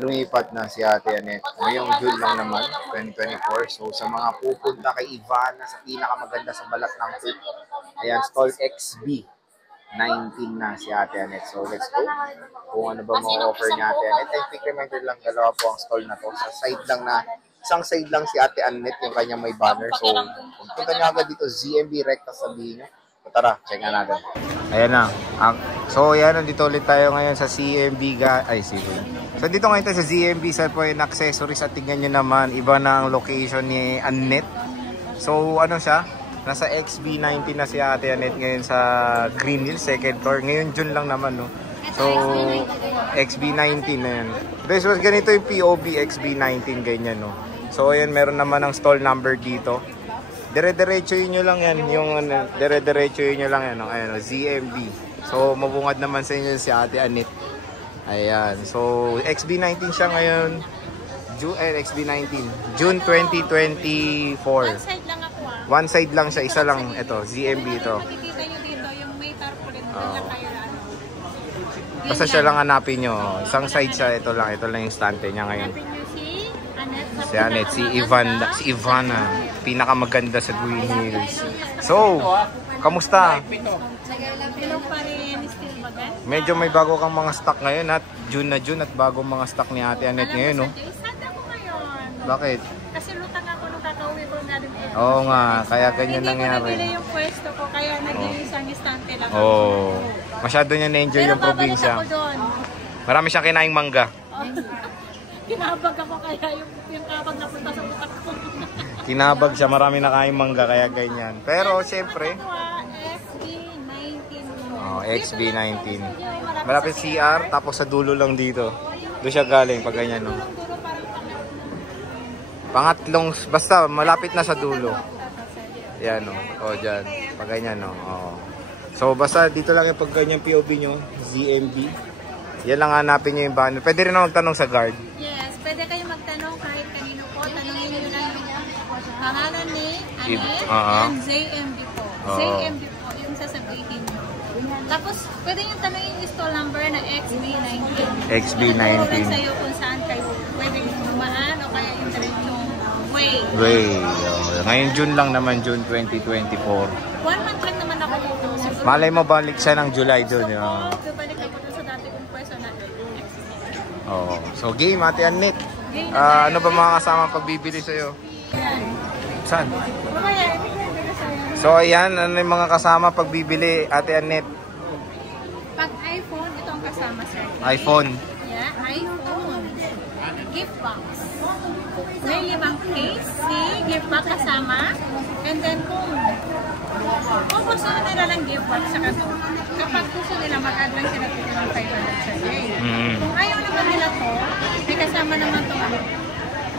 lumipat na si Ate Annette. Ngayong June lang naman, 2024. So, sa mga pupunta kay Ivana sa pinakamaganda sa balat ng food, ayan, stall XB. 19 na si Ate Annette. So, let's go. Kung ano ba mga offer ni Ate Annette. And quick reminder lang, dalawa po ang stall na to. Sa side lang na, isang side lang si Ate Annette, yung kanyang may banner. So, kung punta nyo agad dito, ZMB Recta sabihin nyo. So, tara, check na natin. Ayan na. So, ayan, nandito ulit tayo ngayon sa CMB. So, dito ngayon tayo sa ZMB sa po yung accessories. At tingnan nyo naman, iba na ang location ni Annette. So, ano siya? Nasa XB19 na si Ate Annette ngayon sa Green Hills, second floor. Ngayon, June lang naman, no? So, XB19 na yan. This was ganito yung POB XB19, ganyan, no? So, ayan, meron naman ang stall number dito. Dire-diretso yun nyo lang yan. Yung dire-diretso yun nyo lang yan, no? Ayan, no? ZMB. So, mabungad naman sa inyo si Ate Annette. Ayan. So, XB19 siya ngayon. XB19. June 2024. One side lang ako, ah. One side lang siya, isa lang ito, ZMB ito. Makikita nyo dito yung may tarpaulin na kayo na ano. Basta siya lang hanapin nyo. Isang side siya, ito lang yung stante niya ngayon. Hanapin nyo si Annette. Si Annette, si Ivana, pinakamaganda sa Green Hills. So, kamusta? Hello pa rin, still bagan. Medyo may bago kang mga stock ngayon at June na June at bago mga stock ni Ate Annette ngayon, no? Sad ako ngayon. Bakit? Kasi lutang ako nung kakauwi ko galing Ed. Oo nga, kaya ganyan nangyari. Hindi ko nabili yung pwesto ko, kaya naging isang istante lang ako. Oo. Masyado niya na-enjoy yung probinsya. Pero babalik ako doon. Marami siyang kinaing mangga. Kinabag ako kaya yung kabag napunta sa utak ko. Kinabag siya, marami na kaing mangga, kaya ganyan. Pero, syempre, XB19. Malapit CR, tapos sa dulo lang dito. Doon siya galing, pag ganyan, no? Pangatlong, basta, malapit na sa dulo. Yan, no? O, dyan. Pag ganyan, no? O. So, basta, dito lang yung pag ganyan POV nyo, ZMB. Yan lang hanapin nyo yung banner. Pwede rin na magtanong sa guard. Yes, pwede kayo magtanong kahit kanino po. Tanongin nyo lang yung pangalan ni Annette and ZMB po. ZMB po, yung sasabihin nyo. Tapos, pwede nyo tanongin yung stall number na XB19. XB19. Tuturo lang sa'yo kung saan kayo pwede dumaan o kaya yung diretsong way. Ngayon June lang naman, June 2024. 1 month lang naman ako dito. Malay mo balik siya ng July doon. Balik ako dun sa dati kong pwesto na XB19. So game, Ate Annette. Ano ba mga kasama pagbibili sa'yo? Saan? Mamaya, ibigay sa'yo. So ayan, ano yung mga kasama pagbibili, Ate Annette? Pag iPhone, ito ang kasama, sir. iPhone. Yeah, iPhone. Gift box. May 5 case, gift box kasama. And then kung gusto nila ng gift box sa kato, kapag gusto nila mag-add lang sila dito ng 500 sa day. Kung ayaw naman nila to, may kasama naman to,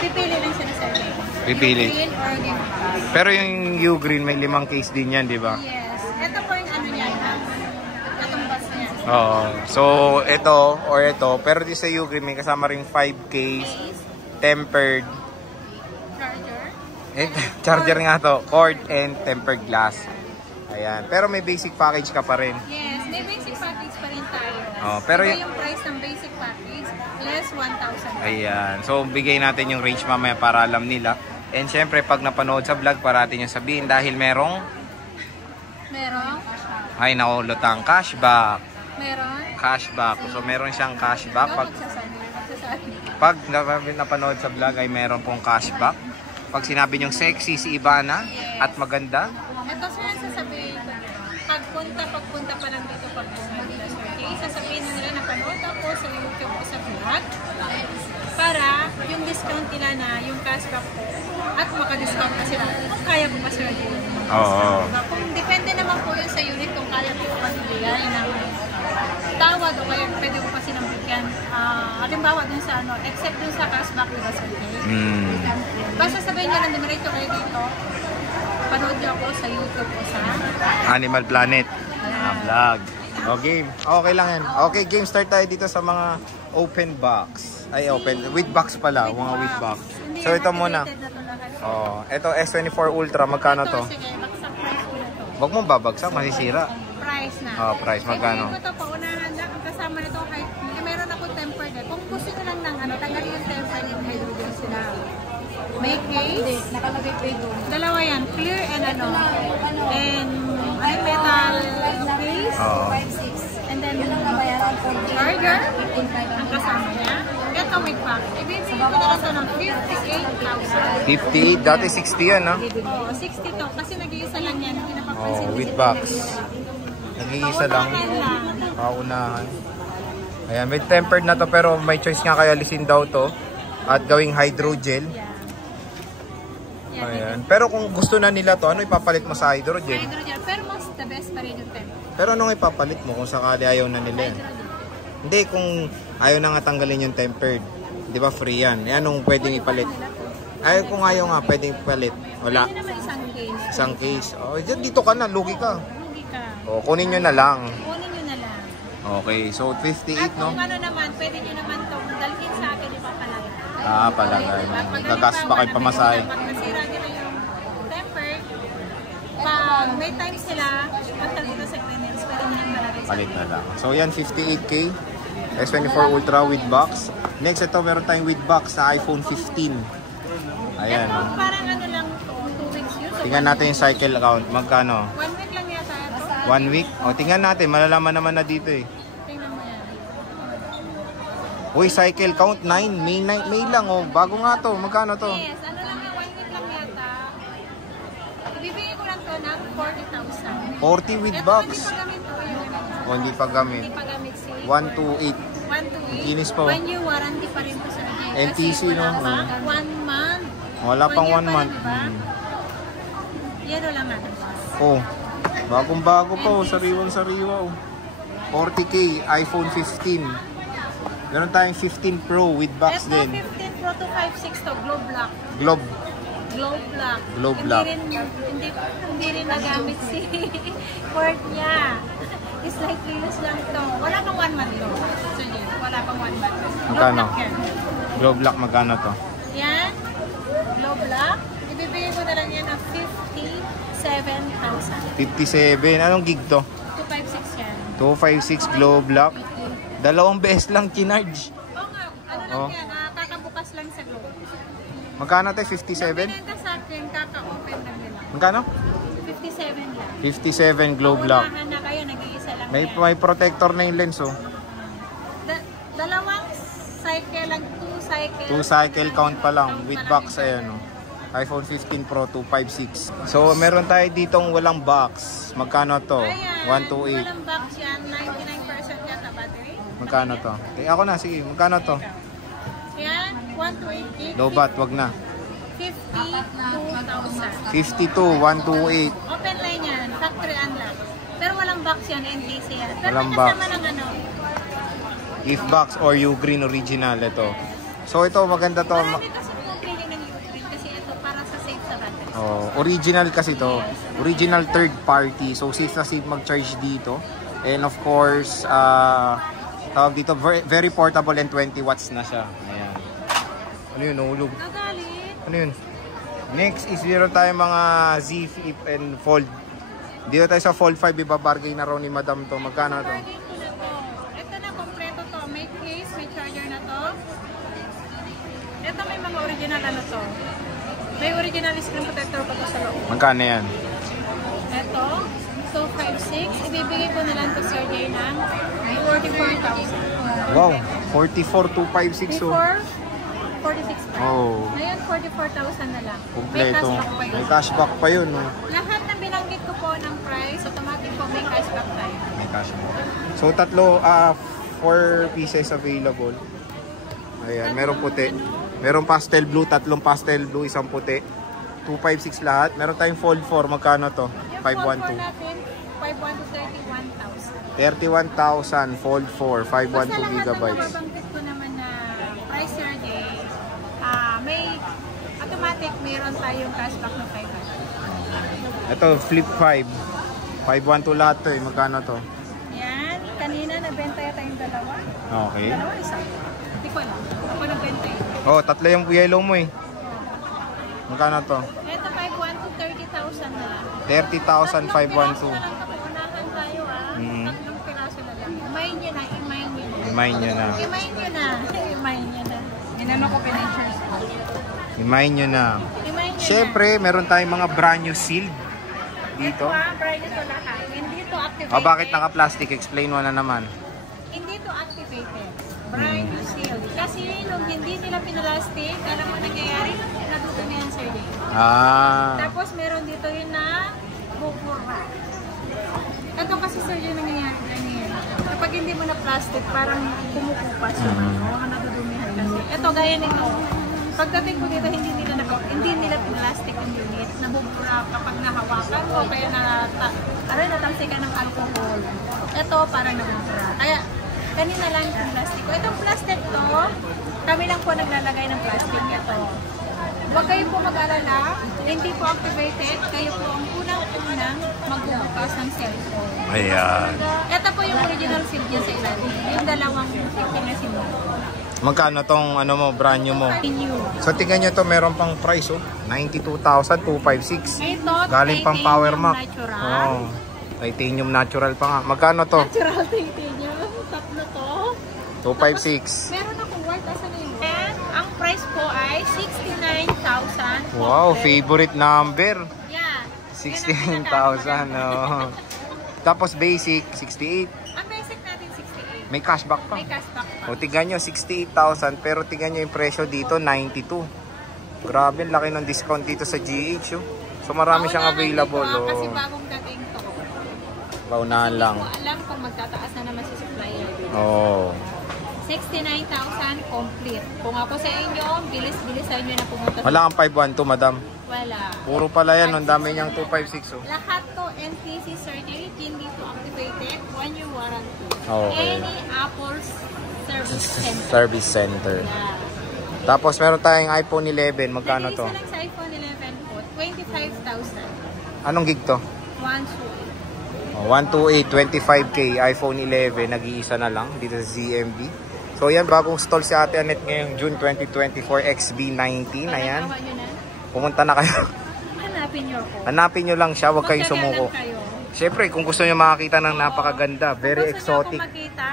pipili lang sila sa day. Pipili. Green or gift box. Pero yung U-Green may 5 case din yan, di ba? Yes. Ito po yung ano niya, itong box niya. Oo. So ito, pero di sa U-Green may kasama ring 5 case, tempered, charger nga to, cord and tempered glass. Ayan. Pero may basic package ka pa rin. Yes, may basic package pa rin tayo. Pero yung price ng basic package, less 1,000. Ayan. So, bigay natin yung range mamaya para alam nila. And syempre, pag napanood sa vlog, parating yung sabihin dahil merong? Ay, nakulutang cashback. Cashback. So, meron siyang cashback. Pag napanood sa vlog ay meron pong cashback. Pag sinabi niyong sexy si Ivana at maganda. Ito sir, sasabihin ko. Pagpunta pa lang dito pag maganda sir. Okay, sasabihin na nila napanood ako sa YouTube o sa vlog. Para yung discount nila na yung cashback ko at makadiscount pa sila. Kung kaya ko pa sir yun. Kung depende naman po yun sa unit kung kaya ko pa nilagay ng tawad o kaya pwede ko pa silang bigyan. Halimbawa dun sa ano, except dun sa cashback diba sir? Basta sabihin nyo lang dumiretso kayo dito. Panood nyo ako sa YouTube o sa Animal Planet vlog. Game. Okay lang yan. Okay, game, start tayo dito sa mga open box. Ay, open. With box pala. Mga with box. So, ito muna. Ito S24 Ultra. Magkano to? Sige, bagsak price ko na to. Huwag mong babagsak. Masisira. Price na. Price. Magkano? Ito po, unahan lang. Ang kasama nito, kahit meron ako tempered. Kung gusto nyo lang ng Dalawa yan, clear and ano. And metal case. And then charger ang kasama niya. Ito with box. Ibibigay ko na lang ito ng 58,000. 58? Dati 60 yan, ha? Oo, 60 to. Kasi nag-iisa lang yan. Pinapapansin With box. Nag-iisa lang. Paunahan. Ayan, with tempered na to pero may choice nga kaya alisin daw to at gawing hydrogel. Ayan. Pero kung gusto na nila to, ano ipapalit mo sa hydrogel? Hydrogel. Pero mas the best pa rin yung tempered. Pero anong ipapalit mo kung sakali ayaw na nila yan? Hindi, kung ayaw na nga tanggalin yung tempered. Di ba free yan? E anong pwedeng ipalit? Ay, kung ayaw nga, pwedeng ipalit. Wala. Pwede naman isang case. Isang case. Oh, dito ka na, lugi ka. Lugi ka. Oh, kunin nyo na lang. Kunin nyo na lang. Okay, so 58, At no? kung ano naman, pwede nyo naman itong dalhin sa akin ipapalagay. Ah, palagay. Gagas pa kayo pamasahe. Pag nasira nila yung tempered, pag may time sila, pagtal dito sa cleaners, pwede nyo yung palagay sa Palit na lang. So yan, 58K. S24 Ultra with box. Next, ito meron tayong with box sa iPhone 15. Ayan. Ito, parang ano lang to, 2 weeks use. Tingnan natin yung cycle count. Magkano? 1 week lang yata ito. 1 week? O, tingnan natin. Malalaman naman na dito eh. Tingnan mo yan. Uy, cycle count 9. May lang oh. Bago nga to. Magkano to? Yes, ano lang yan, 1 week lang yata. Ibibigay ko lang to ng 40,000. 40 with Ito, box. hindi pa gamit to. O, hindi pa gamit. Hindi pa gamit si 1 to 8. 1 to 8. Kinis po. 1 year warranty pa rin po sa NTC, no? 1 month. Wala pang 1 1 year month. pa lang, diba? Yan o lang natin. Oh, bagong-bago pa oh. Sariwan-sariwa oh. 40K, iPhone 15. Meron tayong 15 Pro with box Ito, din. 15 Pro 256 to, globe black. Globe. Globe black. Globe black. Hindi rin nagamit si port niya. Slightly use lang to. Wala pang 1 month to. So, yun, wala pang 1 month. Magkano? Globe black yan. Globe black, magkano to? Yan. Globe black. Ibibigay ko na lang yan ng 57,000. 57. Anong gig to? 256 yan. 256 globe black. Dalawang beses lang kinarge. Oo nga. Ano lang Oh. yan? Kakabukas lang sa globe. Magkano to? Nung 57? binenta sa akin, kaka-open lang nila. Magkano? 57 lang. 57 globe black. Unahan na kayo, nag-iisa lang May, yan. may protector na yung lens oh. Dalawang cycle lang, 2 cycle. 2 cycle count pa lang with box ayan oh. iPhone 15 Pro 256. So meron tayo ditong walang box. Magkano to? Ayan, 128. walang box yan, 99% yata battery. Magkano to? Ako na, sige. Magkano to? Yan, 128 gig. Lobat, wag na. 52,000. 52, 128. Open line yan, factory unlock. Pero walang box yan, NTC yan. Pero Walang may box. kasama ng ano. If box or U-Green original ito. So ito maganda to. Marami kasi pumili ng U-Green kasi ito para sa safe sa battery. Oh, original kasi to. Original third party. So safe na safe mag-charge dito. And of course, tawag dito, very portable and 20 watts na siya. Ayan. Ano yun? Nahulog. Nagalit. Ano yun? Next is meron tayong mga Z Flip and Fold. Dito tayo sa Fold 5, ibabargay na raw ni Madam to. Magkano to? Bargain ko na to. Ito na, kompleto to. May case, may charger na to. Ito may mga original ano to. May original screen protector pa to sa loob. Magkano yan? Ito, so 5.6. Ibibigay ko na lang to Sir Jay ng 44,000. Wow, 44,256 so. Before, 46 pa. Oh, Ngayon, 44,000 na lang. kompleto. May cashback pa yun. May cashback pa yun. Oh. Lahat na binanggit ko po ng price, automatic po may cashback tayo. May cashback. So tatlo, 4 pieces available. Ayan, merong puti. Merong pastel blue, tatlong pastel blue, isang puti. 256 lahat. Meron tayong fold 4, magkano to? Yung 512. natin, 512 31,000. 31,000 fold 4, 512 gigabytes. Basta lahat ng nababanggit ko naman na price Sir Jay, may automatic meron tayong cashback ng 500. Ito, flip 5. 512 lahat to eh. Magkano to? Yan, kanina nabenta yata yung dalawa. Okay. Dalawa, isa. Hindi ko alam. Ako nabenta yun. Oh, tatlo yung yellow mo eh. Magkano to? Ito 512 30,000 na lang. 30,512. Unahan tayo Tatlong piraso na lang. Imayin nyo na, imayin nyo na. Imayin nyo na. Imayin nyo na. Imayin nyo na. Ginano ko pinatures. Imayin nyo na. Imayin Syempre, meron tayong mga brand new sealed dito. Brand new to lahat. Hindi to activated. O, bakit naka-plastic? Explain mo na naman. Hindi to activated. Brand new sealed. Kasi nung hindi nila pinalastic, alam mo nangyayari, natutunan yan, Sir Jay. Tapos meron dito yun na bubura. Ito kasi, Sir Jay, nangyayari. Kapag hindi mo na plastic, parang kumukupas yung mga nadudumihan kasi. Ito, gaya nito. Pagdating ko dito, hindi nila pinlastic yung unit. Nabubura kapag nahawakan o kaya natamsikan ng alcohol. Ito, parang nabubura. Kaya, kanina lang yung plastic ko. Itong plastic to, kami lang po naglalagay ng plastic. Ito. Huwag kayo po mag-alala, hindi po activated. Kayo po ang unang magbubukas ng cellphone. Ayan. Ito po yung original seal niya sa ilalim. Yung dalawang safety na seal. Magkano tong ano mo, brand new mo? New. So tingnan nyo to, meron pang price oh. 92,256. Ito, Galing pang Power Mac. Natural. Oh. Titanium natural pa nga. Magkano to? Natural titanium. Tatlo to. 256. Meron akong white. Asan na yun? And ang price po ay 69,000. Wow, favorite number. Yeah. 69,000. Oh. Tapos basic, 68. Ang basic natin 68. May cashback pa. May cashback pa. O tignan nyo, 68,000. Pero tignan nyo yung presyo dito, 92. Grabe, laki ng discount dito sa GH. Oh. So marami siyang available. Kasi Oh. bagong dating to. Paunahan lang. Hindi ko alam kung magtataas na naman si supplier. Oh. 69,000 complete. Kung ako sa inyo, bilis-bilisan nyo na pumunta. Wala kang 512, madam. Wala. Puro pala yan, ang dami niyang 256. Oh. Lahat to NTC surgery, hindi to activated, 1 year warranty. Okay. Any Apple service center. Service center. Yeah. Tapos meron tayong iPhone 11. Magkano to? Nag-isa lang sa iPhone 11 po, 25,000. Anong gig to? 128, 25K, iPhone 11, nag-iisa na lang dito sa ZMB. So yan, bagong stall si Ate Annette ngayong June 2024, XB19. Ayan, Nagawa nyo na? pumunta na kayo. Hanapin nyo ako. Hanapin nyo lang siya, huwag kayong Magkaganan sumuko. kayo. Siyempre, kung gusto nyo makakita ng napakaganda, very Kung gusto nyo exotic. akong makita,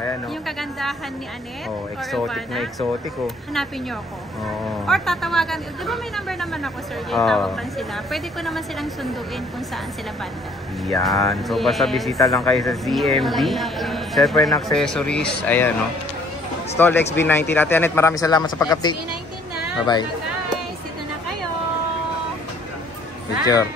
Ayan, oh. yung kagandahan ni Annette Oh, or exotic Ivana, na exotic, oh. hanapin nyo ako. Oh. Or tatawagan, di ba may number naman ako, Sir Jay? Oh. Tawagan sila. Pwede ko naman silang sunduin kung saan sila banda. Yan. So, basta Yes. bisita lang kayo sa ZMB. Siyempre, ng accessories. Ayan, oh. Stall XB19. Ate Annette, maraming salamat sa pag-update. XB19 na. Bye-bye. Guys, dito na kayo. Picture.